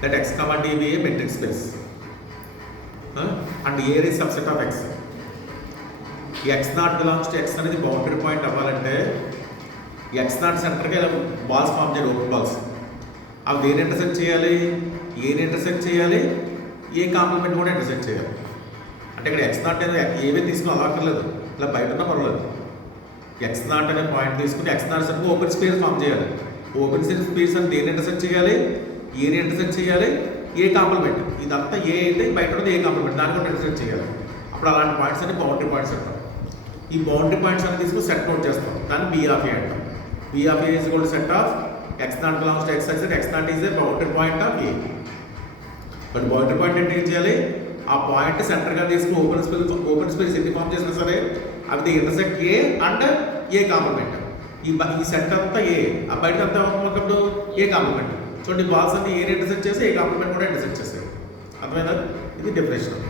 that x comma d be a metric space and A is subset of x. x naught belongs to x అనేది boundary point అవ్వాలంటే x naught సెంటర్కి balls form చేయాలి, open balls. అవి దేని intersect చేయాలి? ఏని intersect చేయాలి, ఏ complement కూడా ఇంటర్సెక్ట్ చేయాలి. అంటే ఇక్కడ x naught అనేది ఏమీ తీసుకుని అవ్వక్కర్లేదు, ఇలా బయట ఉన్నా పర్వాలేదు. x naught అనే పాయింట్ తీసుకుని x naught సెంటర్కి ఓపెన్ స్పేస్ ఫామ్ చేయాలి. ఓపెన్ స్పేస్ అని దేని ఇంటర్సెక్ట్ చేయాలి, ఏని ఇంటర్సెక్ట్ చేయాలి, ఏ కాంప్లిమెంట్. ఇదంతా ఏ అయితే బయట ఉన్నది ఏ కాంప్లిమెంట్, దాన్ని కూడా ఇంటర్సెక్ట్ చేయాలి. అప్పుడు అలాంటి పాయింట్స్ అని బౌండరీ పాయింట్స్ అంటాం. ఈ బౌండరీ పాయింట్స్ అని తీసుకుని సెట్ నోట్ చేస్తాం, దాన్ని B of A అంటాం. B of A is equal to set of x naught belongs to x such that x naught is a boundary point of A. But boundary point అంటే ఏం చేయాలి? ఆ point సెంటర్గా తీసుకుని open space ఎన్ని form చేసినా సరే అవి intersect A and A complement. ఈ సెట్ అంతా ఏ, ఆ బయట అంతా ఉన్నప్పుడు ఏ కాంప్లిమెంట్. చూడండి, బాల్స్ అన్ని ఏ ఇంటర్సెక్ట్ చేసి ఏ కాంప్లిమెంట్ కూడా ఇంటర్సెక్ట్ చేస్తాయి. అర్థమైనా? ఇది డెఫినేషన్.